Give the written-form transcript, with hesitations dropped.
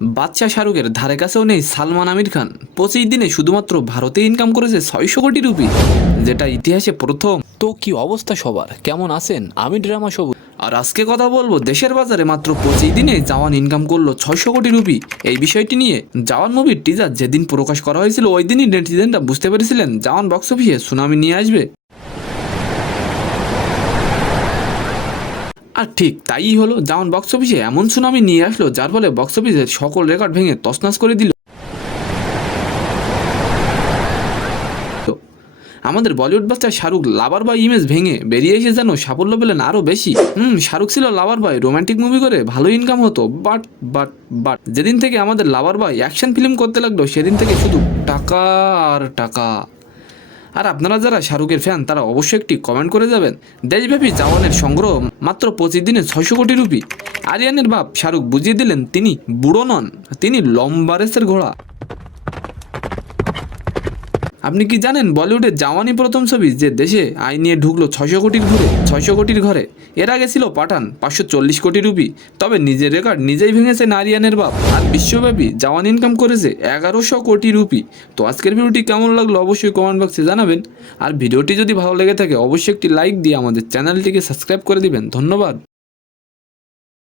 বাদশা শাহরুখের ধারে কাছেও নেই সালমান আমির খান। 25 দিনে শুধুমাত্র ভারতে ইনকাম করেছে 600 কোটি রুপি, যেটা ইতিহাসে প্রথম। তো কি অবস্থা সবার, কেমন আছেন? আমি ড্রামা সবুজ, আর আজকে কথা বলবো দেশের বাজারে মাত্র 25 দিনে জওয়ান ইনকাম করলো 600 কোটি রুপি। এই বিষয়টি নিয়ে জওয়ান মুভির টিজার যেদিন প্রকাশ করা হয়েছিল ওই দিনই নেটিজেনরা বুঝতে পেরেছিলেন জওয়ান বক্স অফিসে সুনামি নিয়ে আসবে। আর ঠিক তাই হলো, জওয়ান বক্স অফিসে এমন সুনামি নিয়ে আসলো যার ফলে বক্স অফিসের সকল রেকর্ড ভেঙে তছনছ করে দিল। আমাদের বলিউড বাচ্চা শাহরুখ লাভার বয় ইমেজ ভেঙে বেরিয়ে এসে যেন সাফল্য পেলেন আরও বেশি। শাহরুখ ছিল লাভার বয়, রোমান্টিক মুভি করে ভালো ইনকাম হতো, বাট বাট বাট যেদিন থেকে আমাদের লাভার বয় অ্যাকশন ফিল্ম করতে লাগলো সেদিন থেকে শুধু টাকা আর টাকা। আর আপনারা যারা শাহরুখের ফ্যান তারা অবশ্যই একটি কমেন্ট করে যাবেন। দেশব্যাপী জওয়ানের সংগ্রহ মাত্র 25 দিনে 600 কোটি রুপি। আরিয়ানের বাপ শাহরুখ বুঝিয়ে দিলেন তিনি বুড়ো নন, তিনি লম্বা রেসের ঘোড়া। আপনি কি জানেন বলিউডের জওয়ানি প্রথম ছবি যে দেশে আয় নিয়ে ঢুকলো 600 কোটির ঘরে? এর আগে ছিল পাঠান 540 কোটি রুপি। তবে নিজের রেকর্ড নিজেই ভেঙেছেন আরিয়ানের বাপ, আর বিশ্বব্যাপী জওয়ান ইনকাম করেছে 1100 কোটি রুপি। তো আজকের ভিডিওটি কেমন লাগলো অবশ্যই কমেন্ট বক্সে জানাবেন। আর ভিডিওটি যদি ভালো লেগে থাকে অবশ্যই একটি লাইক দিয়ে আমাদের চ্যানেলটিকে সাবস্ক্রাইব করে দিবেন। ধন্যবাদ।